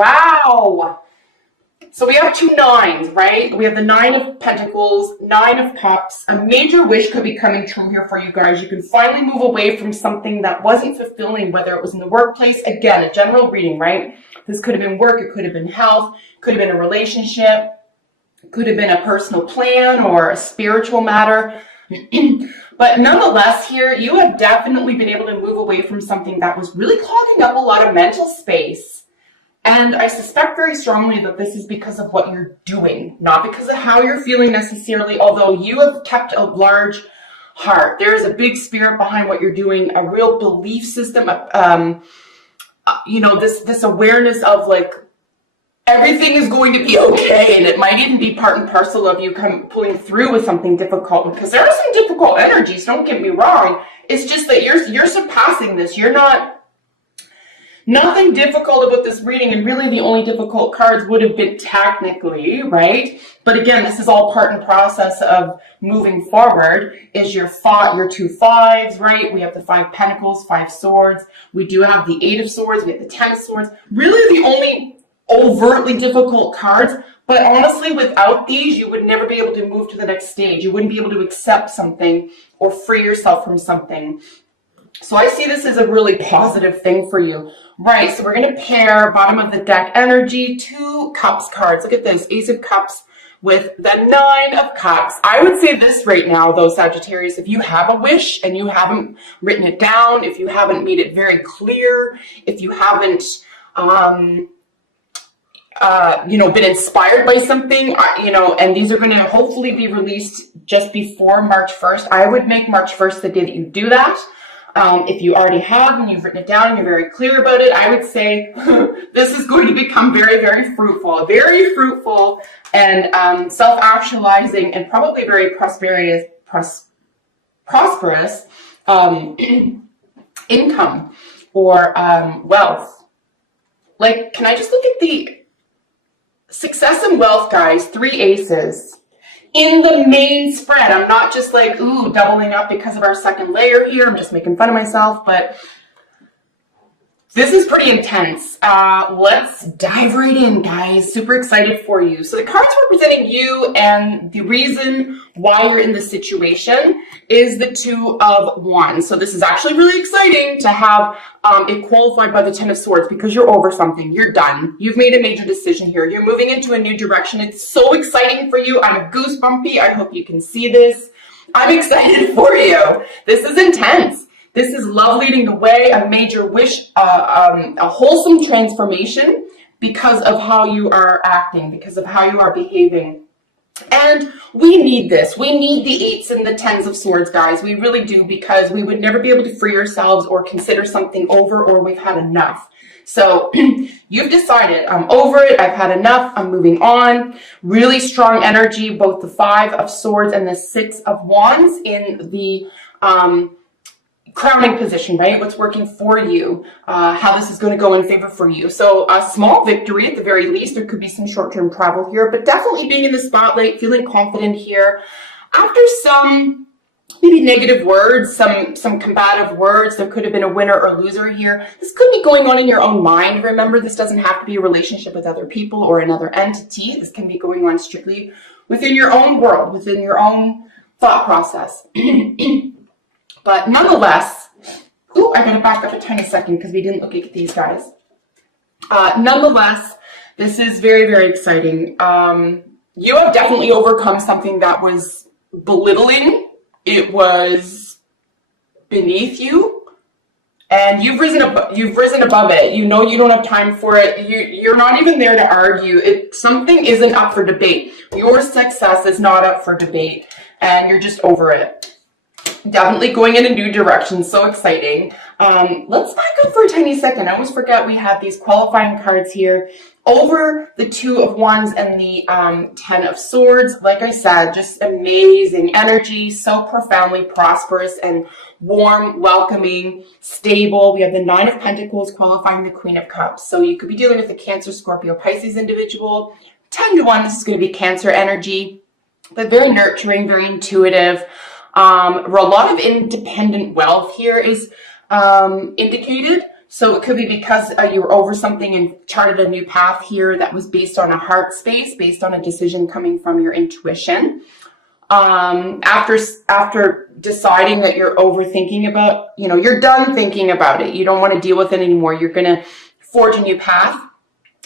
Wow. So we have two nines, right? We have the Nine of Pentacles, Nine of Cups. A major wish could be coming true here for you guys. You can finally move away from something that wasn't fulfilling, whether it was in the workplace. Again, a general reading, right? This could have been work, it could have been health, could have been a relationship, could have been a personal plan or a spiritual matter. But nonetheless here, you have definitely been able to move away from something that was really clogging up a lot of mental space. And I suspect very strongly that this is because of what you're doing, not because of how you're feeling necessarily, although you have kept a large heart. There is a big spirit behind what you're doing, a real belief system, this awareness of like, everything is going to be okay, and it might even be part and parcel of you pulling through with something difficult, because there are some difficult energies, don't get me wrong. It's just that you're surpassing this. You're nothing difficult about this reading, and really the only difficult cards would have been technically, right? But again, this is all part and process of moving forward. Is your two fives, right? We have the Five Pentacles, Five Swords. We do have the Eight of Swords. We have the Ten of Swords. Really the only overtly difficult cards, but honestly, without these, you would never be able to move to the next stage. You wouldn't be able to accept something or free yourself from something. So I see this as a really positive thing for you. Right, so we're going to pair bottom of the deck energy, two Cups cards. Look at this, Ace of Cups with the Nine of Cups. I would say this right now, though, Sagittarius, if you have a wish and you haven't written it down, if you haven't made it very clear, if you haven't been inspired by something, and these are going to hopefully be released just before March 1st. I would make March 1st the day that you do that. If you already have and you've written it down and you're very clear about it, I would say this is going to become very, very fruitful and self-actualizing and probably very prosperous income or wealth. Like, can I just look at the success and wealth, guys? Three aces in the main spread. I'm not just like, ooh, doubling up because of our second layer here. I'm just making fun of myself, but this is pretty intense. Let's dive right in, guys. Super excited for you. So the cards representing you, and the reason why you're in this situation is the Two of Wands. So this is actually really exciting to have it qualified by the Ten of Swords, because you're over something. You're done. You've made a major decision here. You're moving into a new direction. It's so exciting for you. I'm goosebumpy. I hope you can see this. I'm excited for you. This is intense. This is love leading the way, a major wish, a wholesome transformation because of how you are acting, because of how you are behaving. And we need this. We need the eights and the tens of swords, guys. We really do, because we would never be able to free ourselves or consider something over, or we've had enough. So you've decided, I'm over it. I've had enough. I'm moving on. Really strong energy, both the Five of Swords and the Six of Wands in the crowning position, right? What's working for you, how this is going to go in favor for you. So a small victory at the very least. There could be some short-term travel here, but definitely being in the spotlight, feeling confident here. After some maybe negative words, some combative words, there could have been a winner or loser here. This could be going on in your own mind. Remember, this doesn't have to be a relationship with other people or another entity. This can be going on strictly within your own world, within your own thought process. But nonetheless, I gotta back up a tiny second because we didn't look at these guys. Nonetheless, this is very, very exciting. You have definitely overcome something that was belittling. It was beneath you, and you've risen above it. You know you don't have time for it. You're not even there to argue. Something isn't up for debate. Your success is not up for debate, and you're just over it. Definitely going in a new direction. So exciting. Let's back up for a tiny second. I always forget we have these qualifying cards here over the Two of Wands and the Ten of Swords. Like I said, just amazing energy, so profoundly prosperous and warm, welcoming, stable. We have the Nine of Pentacles qualifying the Queen of Cups. So you could be dealing with a Cancer, Scorpio, Pisces individual. 10 to 1, this is going to be Cancer energy, but very nurturing, very intuitive. A lot of independent wealth here is indicated. So it could be because you were over something and charted a new path here that was based on a heart space, based on a decision coming from your intuition. After deciding that you're overthinking about, you're done thinking about it. You don't want to deal with it anymore. You're going to forge a new path.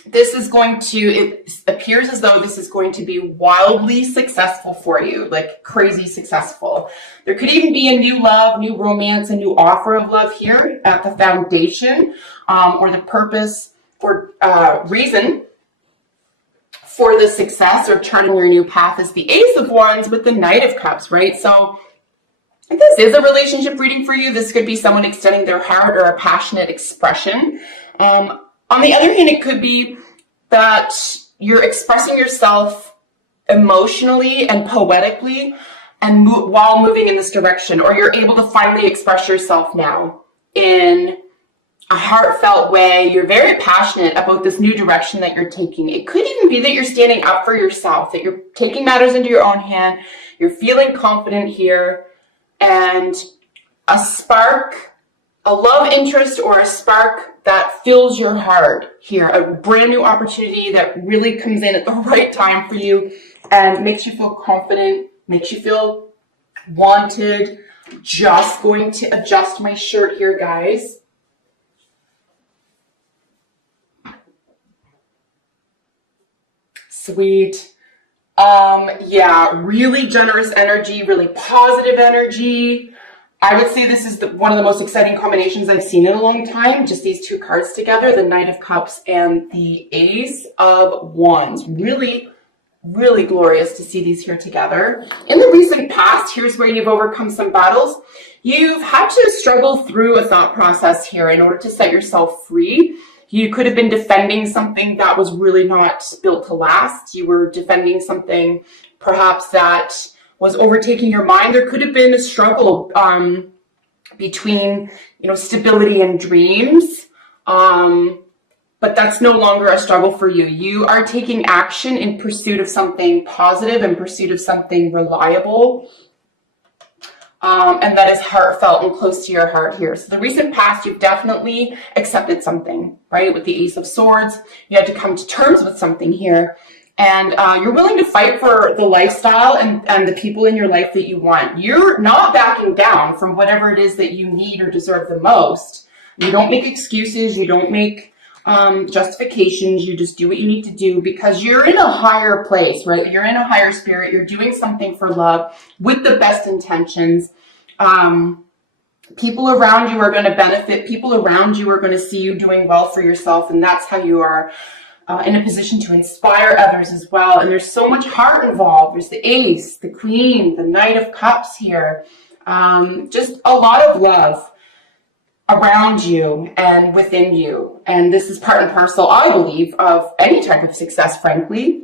It appears as though this is going to be wildly successful for you, like crazy successful. There could even be a new love, new romance, a new offer of love here at the foundation, or the purpose or reason for the success or charting your new path is the Ace of Wands with the Knight of Cups, right? So if this is a relationship reading for you, this could be someone extending their heart or a passionate expression. On the other hand, it could be that you're expressing yourself emotionally and poetically and while moving in this direction, or you're able to finally express yourself now in a heartfelt way. You're very passionate about this new direction that you're taking. It could even be that you're standing up for yourself, that you're taking matters into your own hand. You're feeling confident here, and a spark, a love interest or a spark that fills your heart here, a brand new opportunity that really comes in at the right time for you and makes you feel confident, makes you feel wanted. Just going to adjust my shirt here, guys. Sweet. Yeah, really generous energy, really positive energy. I would say this is one of the most exciting combinations I've seen in a long time. Just these two cards together, the Knight of Cups and the Ace of Wands. Really, really glorious to see these here together. In the recent past, here's where you've overcome some battles. You've had to struggle through a thought process here in order to set yourself free. You could have been defending something that was really not built to last. You were defending something perhaps that was overtaking your mind. There could have been a struggle between, stability and dreams. But that's no longer a struggle for you. You are taking action in pursuit of something positive, in pursuit of something reliable. And that is heartfelt and close to your heart here. So the recent past, you've definitely accepted something, right? With the Ace of Swords, you had to come to terms with something here. And you're willing to fight for the lifestyle and the people in your life that you want. You're not backing down from whatever it is that you need or deserve the most. You don't make excuses. You don't make justifications. You just do what you need to do because you're in a higher place, right? You're in a higher spirit. You're doing something for love with the best intentions. People around you are going to benefit. People around you are going to see you doing well for yourself. And that's how you are in a position to inspire others as well. And there's so much heart involved. There's the Ace, the Queen, the Knight of Cups here. Just a lot of love around you and within you. And this is part and parcel, I believe, of any type of success, frankly.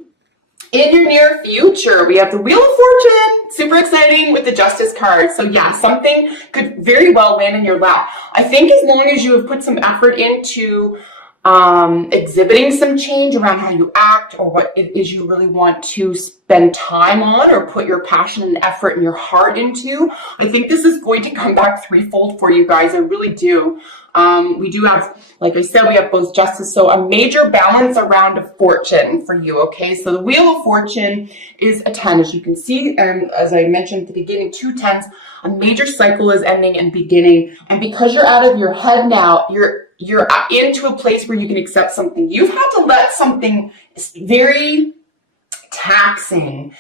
In your near future, we have the Wheel of Fortune. Super exciting with the Justice card. So yeah, something could very well land in your lap. I think as long as you have put some effort into exhibiting some change around how you act or what it is you really want to spend time on or put your passion and effort and your heart into, I think this is going to come back threefold for you guys. I really do. We do have, like I said, we have both Justice, so a major balance around of fortune for you, okay? So the Wheel of Fortune is a 10, as you can see, and as I mentioned at the beginning, 2 10s, a major cycle is ending and beginning, and because you're out of your head now, you're into a place where you can accept something. You've had to let something very taxing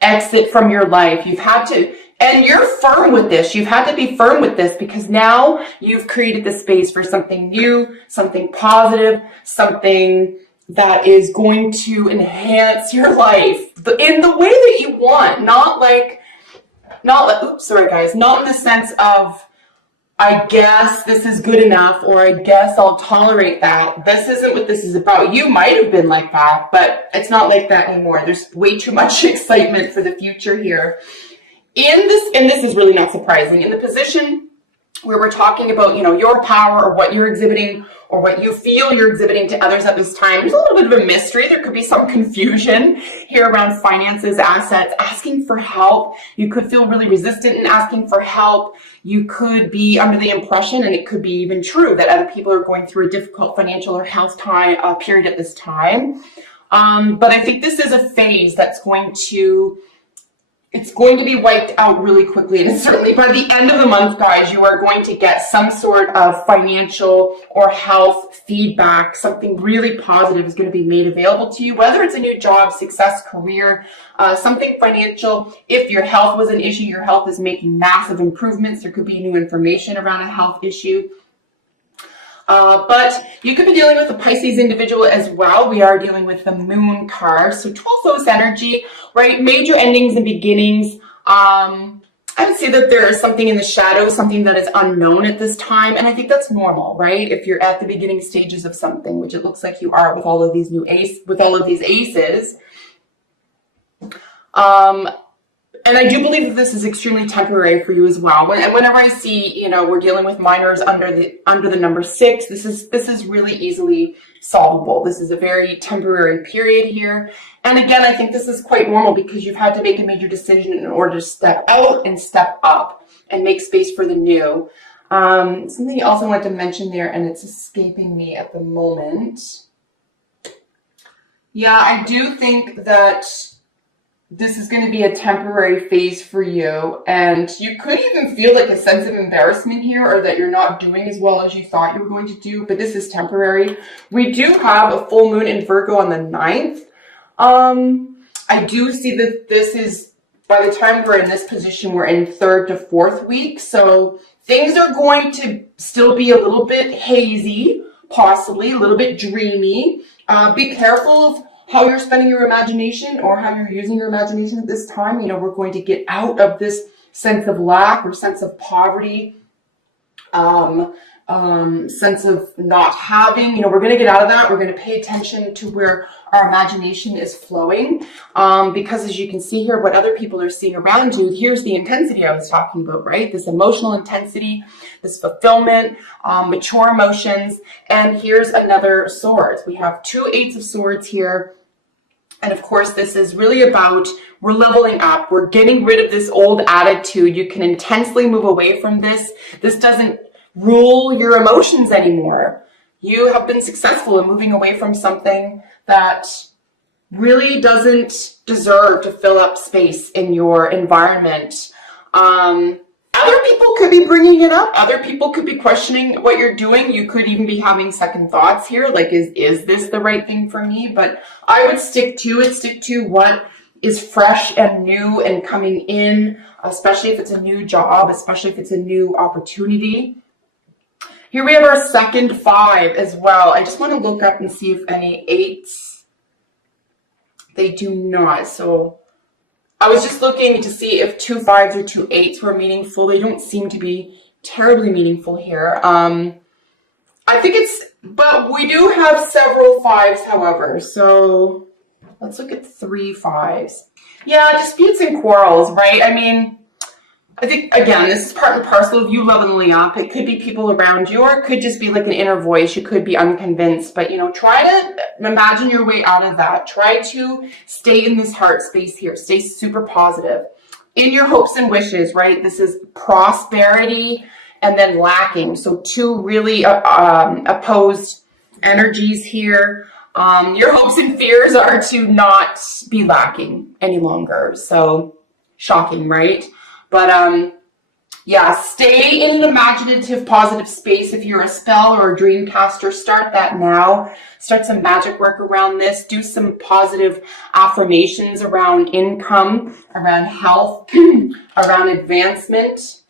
exit from your life. You've had to, and you're firm with this. You've had to be firm with this because now you've created the space for something new, something positive, something that is going to enhance your life in the way that you want. Not in the sense of, I guess this is good enough, or I guess I'll tolerate that. This isn't what this is about. You might have been like that, but it's not like that anymore. There's way too much excitement for the future here. And this is really not surprising, in the position where we're talking about, your power or what you're exhibiting or what you feel you're exhibiting to others at this time. There's a little bit of a mystery. There could be some confusion here around finances, assets, asking for help. You could feel really resistant in asking for help. You could be under the impression, and it could be even true, that other people are going through a difficult financial or health period at this time. But I think this is a phase that's going to be wiped out really quickly. And certainly by the end of the month, guys, you are going to get some sort of financial or health feedback. Something really positive is going to be made available to you, whether it's a new job, success, career, something financial. If your health was an issue, your health is making massive improvements. There could be new information around a health issue. But you could be dealing with a Pisces individual as well. We are dealing with the moon card. So 12th house energy, right? Major endings and beginnings. I would say that there is something in the shadows, something that is unknown at this time. And I think that's normal, right? If you're at the beginning stages of something, which it looks like you are with all of these aces. And I do believe that this is extremely temporary for you as well. And whenever I see, we're dealing with minors under the number 6, this is really easily solvable. This is a very temporary period here. And again, I think this is quite normal because you've had to make a major decision in order to step out and step up and make space for the new. Something else I wanted to mention there, and it's escaping me at the moment. Yeah, I do think that this is going to be a temporary phase for you, and you could even feel like a sense of embarrassment here, or that you're not doing as well as you thought you were going to do, but this is temporary. We do have a full moon in Virgo on the 9th. I do see that this is, by the time we're in this position, we're in 3rd to 4th week, so things are going to still be a little bit hazy, possibly a little bit dreamy. Be careful of how you're spending your imagination or how you're using your imagination at this time. We're going to get out of this sense of lack or sense of poverty, sense of not having. We're going to get out of that. We're going to pay attention to where our imagination is flowing, because as you can see here, what other people are seeing around you, here's the intensity I was talking about, right? This emotional intensity, this fulfillment, mature emotions, and here's another swords. We have 2 8s of swords here. And of course, this is really about, we're leveling up. We're getting rid of this old attitude. You can intensely move away from this. This doesn't rule your emotions anymore. You have been successful in moving away from something that really doesn't deserve to fill up space in your environment. Other people could be bringing it up. Other people could be questioning what you're doing. You could even be having second thoughts here, like, is this the right thing for me? But I would stick to what is fresh and new and coming in, especially if it's a new job, especially if it's a new opportunity. Here we have our second 5 as well. I just want to look up and see if any 8s, they do not. So I was just looking to see if 2 5s or 2 8s were meaningful. They don't seem to be terribly meaningful here. I think but we do have several 5s, however. So let's look at 3 5s. Yeah, disputes and quarrels, right? I think, again, this is part and parcel of you leveling up. It could be people around you, or it could just be like an inner voice. You could be unconvinced, but, try to imagine your way out of that. Try to stay in this heart space here. Stay super positive in your hopes and wishes, right? This is prosperity and then lacking. So 2 really opposed energies here. Your hopes and fears are to not be lacking any longer. So shocking, right? But yeah, stay in an imaginative, positive space. If you're a spell or a dream caster, start that now. Start some magic work around this. Do some positive affirmations around income, around health, around advancement.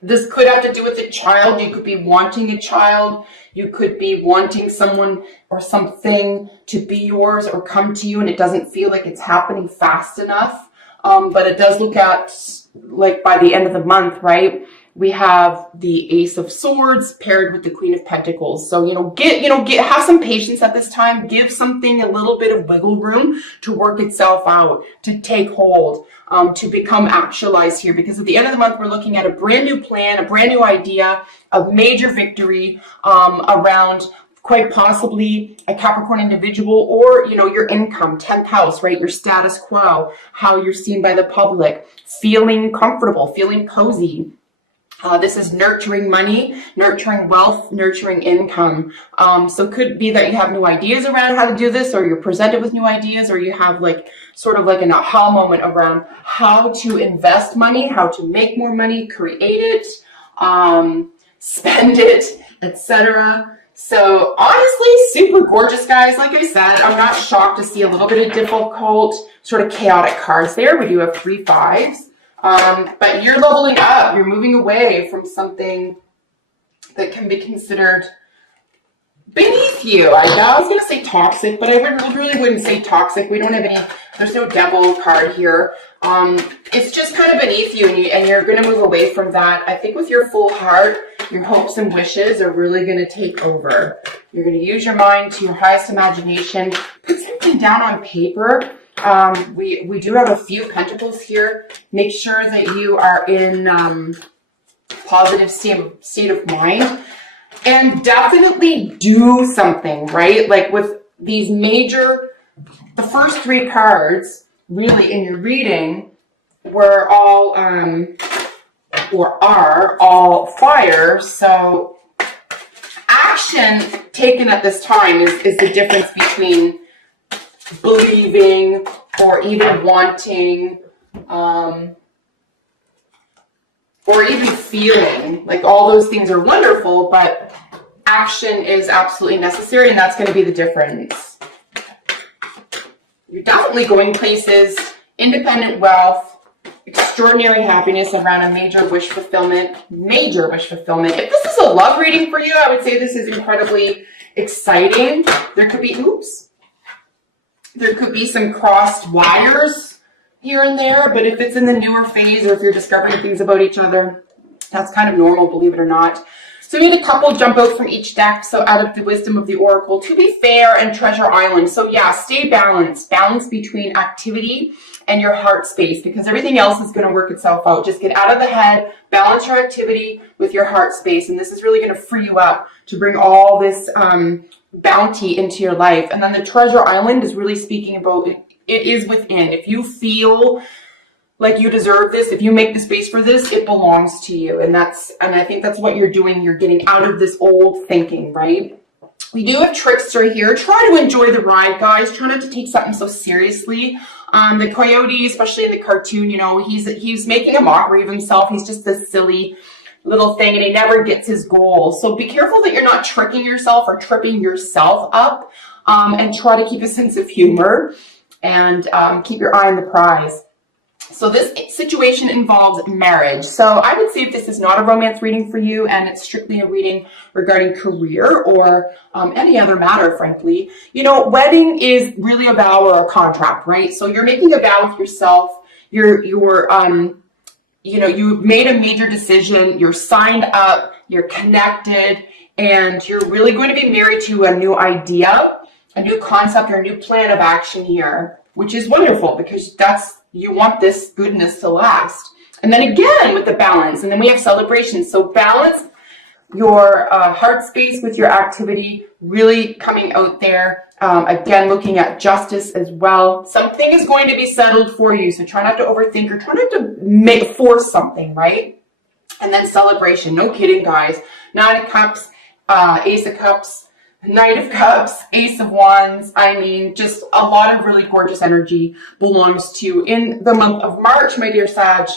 This could have to do with a child. You could be wanting a child. You could be wanting someone or something to be yours or come to you, and it doesn't feel like it's happening fast enough. But it does look at, like, by the end of the month, right? We have the Ace of Swords paired with the Queen of Pentacles. So, have some patience at this time. Give something a little bit of wiggle room to work itself out, to take hold. to become actualized here, because at the end of the month, we're looking at a brand new plan, a brand new idea, a major victory around quite possibly a Capricorn individual, or, you know, your income, 10th house, right? Your status quo, how you're seen by the public, feeling comfortable, feeling cozy. This is nurturing money, nurturing wealth, nurturing income. So it could be that you have new ideas around how to do this, or you're presented with new ideas, or you have like sort of like an aha moment around how to invest money, how to make more money, create it, spend it, etc. So honestly, super gorgeous, guys. Like I said, I'm not shocked to see a little bit of difficult, sort of chaotic cards there. We do have 3 5s. But you're leveling up. You're moving away from something that can be considered beneath you. I was going to say toxic, but I really wouldn't say toxic. We don't have any, there's no devil card here. It's just kind of beneath you, and you're going to move away from that. I think with your full heart, your hopes and wishes are really going to take over. You're going to use your mind to your highest imagination. Put something down on paper. We do have a few pentacles here. Make sure that you are in positive state of mind, and definitely do something, right? Like with these major, the first 3 cards really in your reading were all or are all fire. So action taken at this time is the difference between believing or even wanting, or even feeling. Like, all those things are wonderful, but action is absolutely necessary, and that's going to be the difference. You're definitely going places, independent wealth, extraordinary happiness around a major wish fulfillment. Major wish fulfillment. If this is a love reading for you, I would say this is incredibly exciting. There could be, there could be some crossed wires here and there, but if it's in the newer phase, or if you're discovering things about each other, that's kind of normal, believe it or not. So we had a couple jump out from each deck. So out of the wisdom of the Oracle, To Be Fair and Treasure Island. So yeah, stay balanced. Balance between activity and your heart space, because everything else is going to work itself out. Just get out of the head, balance your activity with your heart space, and this is really going to free you up to bring all this bounty into your life. And then the Treasure Island is really speaking about it is within. If you feel like you deserve this, if you make the space for this, it belongs to you. And I think that's what you're doing. You're getting out of this old thinking, right? We do have Trickster here. Try to enjoy the ride, guys. Try not to take something so seriously. The coyote, especially in the cartoon, you know, he's making a mockery of himself. He's just this silly little thing, and he never gets his goal. So be careful that you're not tricking yourself or tripping yourself up, and try to keep a sense of humor, and keep your eye on the prize. So this situation involves marriage. So I would say if this is not a romance reading for you, and it's strictly a reading regarding career or any other matter, frankly, you know, wedding is really a vow or a contract, right? So you're making a vow with yourself. You're you know, you made a major decision. You're signed up. You're connected, and you're really going to be married to a new idea, a new concept, or a new plan of action here, which is wonderful, because you want this goodness to last. And then again with the balance, and then we have celebration. So balance your heart space with your activity, really coming out there. Again, looking at justice as well. Something is going to be settled for you, so try not to overthink or try not to force something, right? And then celebration. No kidding, guys. 9 of Cups, Ace of Cups, Knight of Cups, Ace of Wands. I mean, just a lot of really gorgeous energy belongs to you in the month of March, my dear Sag.